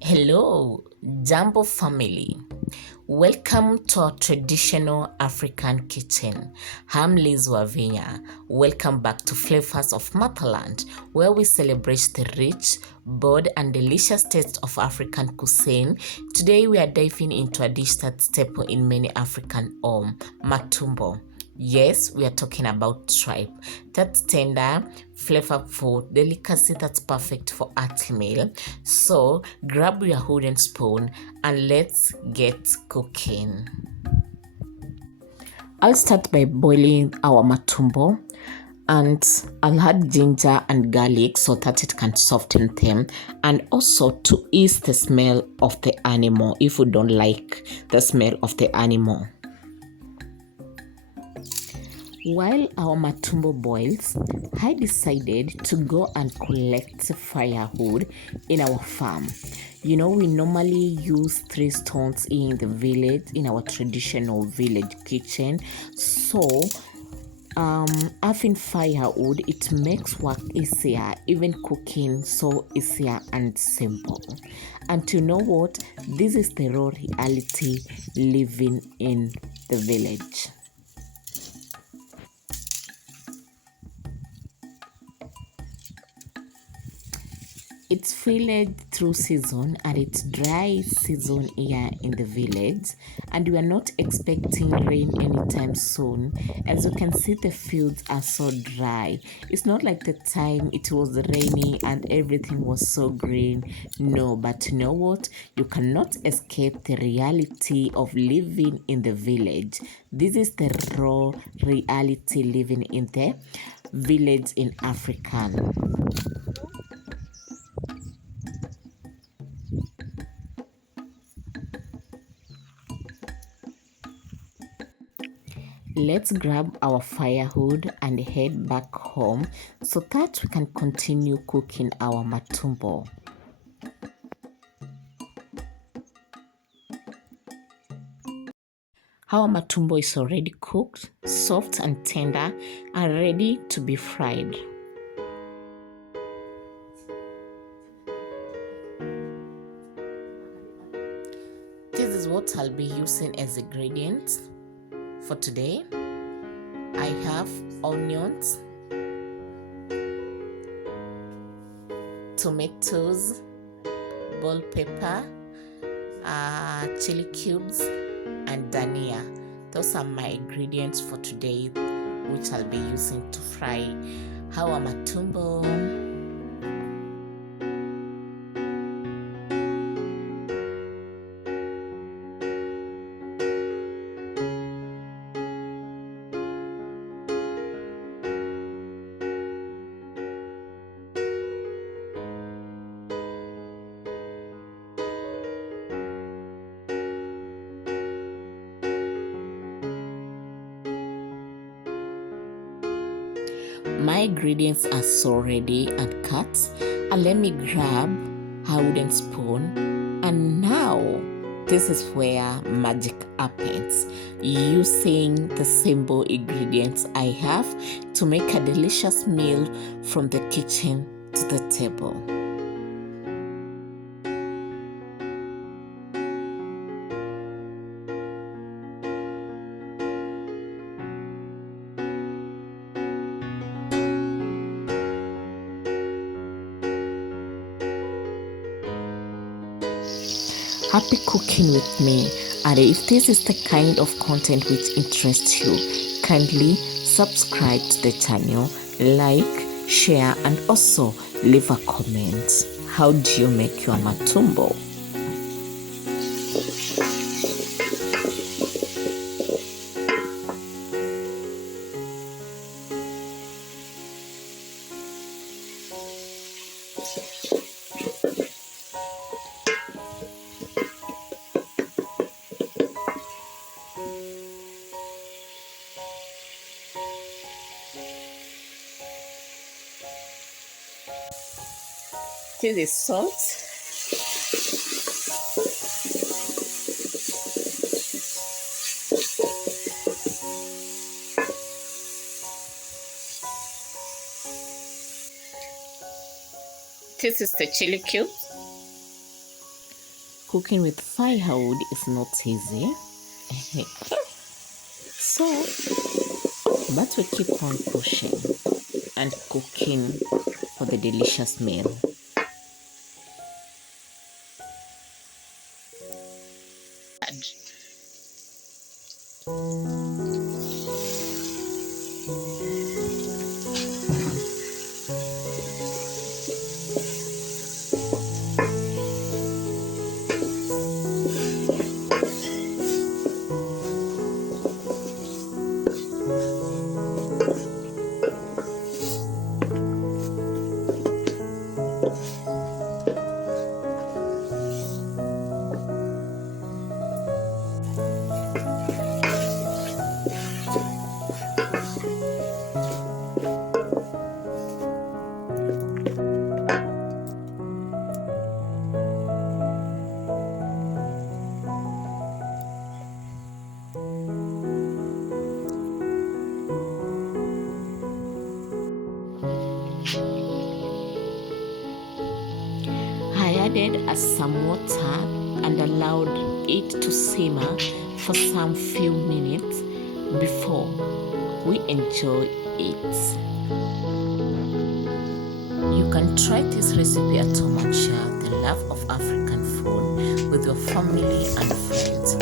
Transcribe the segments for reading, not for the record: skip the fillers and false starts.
Hello, Jambo family. Welcome to our traditional African kitchen. I'm Liz Wavinya. Welcome back to Flavors of Motherland, where we celebrate the rich, bold, and delicious taste of African cuisine. Today we are diving into a dish that's staple in many African homes, matumbo. Yes, we are talking about tripe. That's tender, flavorful delicacy that's perfect for early meal. So grab your wooden spoon and let's get cooking. I'll start by boiling our matumbo, and I'll add ginger and garlic so that it can soften them, and also to ease the smell of the animal if you don't like the smell of the animal. While our matumbo boils, I decided to go and collect firewood in our farm. You know, we normally use 3 stones in the village, in our traditional village kitchen. So, having firewood, it makes work easier, even cooking so easier and simple. And you know what? This is the raw reality living in the village. It's filled through season and it's dry season here in the village, and we are not expecting rain anytime soon. As you can see, the fields are so dry. It's not like the time it was rainy and everything was so green. No, but you know what? You cannot escape the reality of living in the village. This is the raw reality living in the village in African. Let's grab our firewood and head back home so that we can continue cooking our matumbo. Our matumbo is already cooked, soft and tender, and ready to be fried. This is what I'll be using as ingredients for today. I have onions, tomatoes, bell pepper, chili cubes, and dania. Those are my ingredients for today, which I'll be using to fry our matumbo. My ingredients are so ready and cut, and let me grab a wooden spoon. And now this is where magic happens, using the simple ingredients I have to make a delicious meal from the kitchen to the table. Happy cooking with me, and if this is the kind of content which interests you, kindly subscribe to the channel, like, share, and also leave a comment. How do you make your matumbo? This is salt. This is the chili cube. Cooking with firewood is not easy. So, but we keep on pushing and cooking for the delicious meal. I added some water and allowed it to simmer for some few minutes before we enjoy it. You can try this recipe at home and share the love of African food with your family and friends.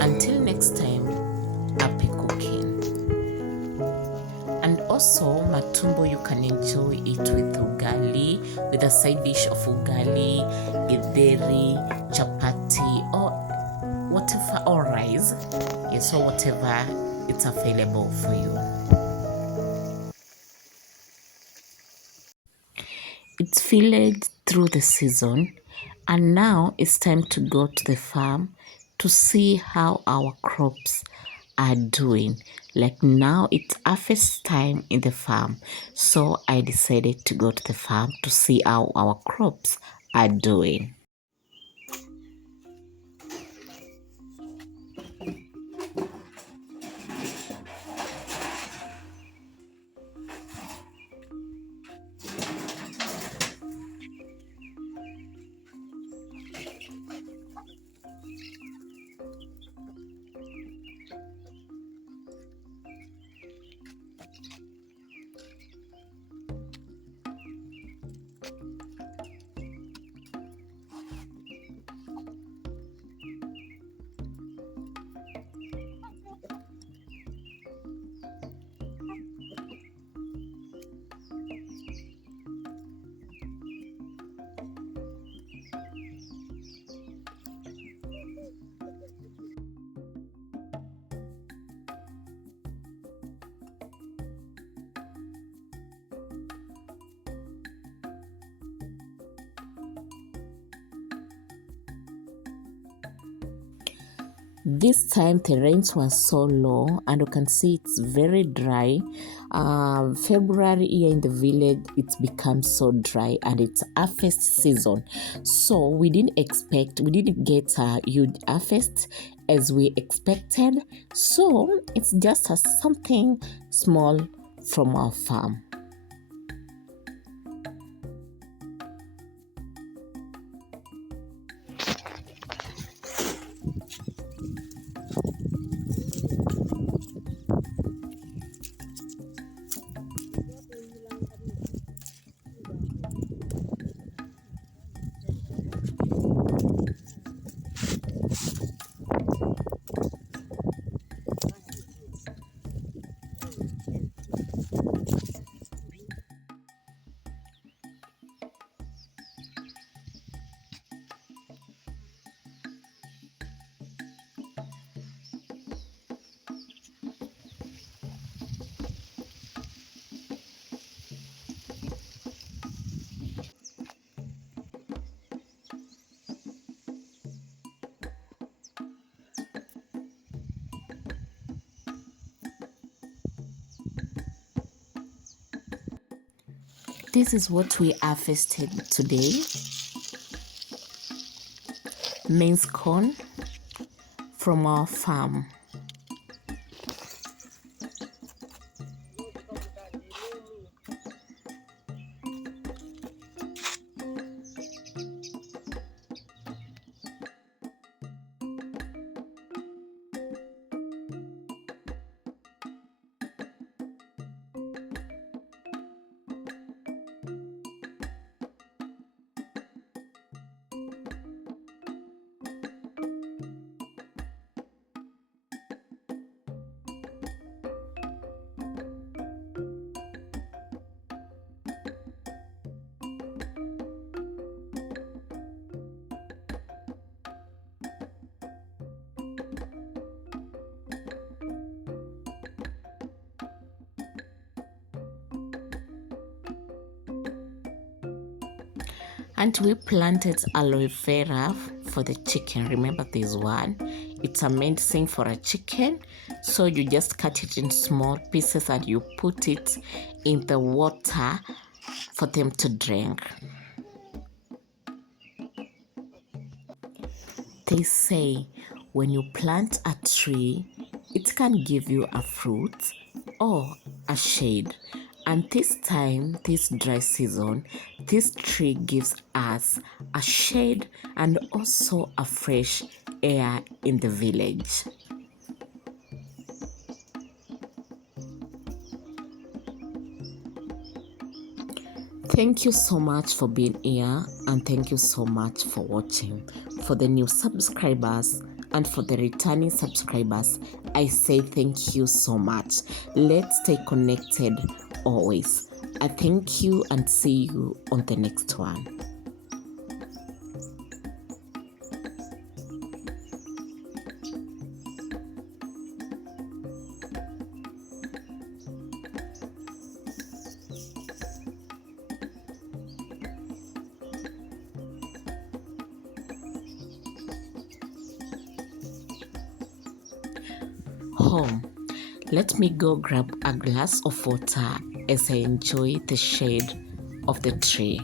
Until next time, happy cooking. And also matumbo, you can enjoy it with ugali, with a side dish of ugali, githeri, chapati, or whatever, or rice. Yes, or whatever it's available for you. It's filled through the season, and now it's time to go to the farm to see how our crops are doing. Like now it's harvest time in the farm, so I decided to go to the farm to see how our crops are doing. This time the rains were so low and you can see it's very dry. February here in the village it's become so dry and it's harvest season, so we didn't get a huge harvest as we expected, so it's just something small from our farm. This is what we harvested today. Maize corn from our farm. And we planted aloe vera for the chicken. Remember this one? It's amazing for a chicken. So you just cut it in small pieces and you put it in the water for them to drink. They say when you plant a tree, it can give you a fruit or a shade. And this time, this dry season, this tree gives us a shade and also a fresh air in the village. Thank you so much for being here, and thank you so much for watching. For the new subscribers and for the returning subscribers, I say thank you so much. Let's stay connected always. I thank you and see you on the next one. Home. Let me go grab a glass of water as I enjoy the shade of the tree.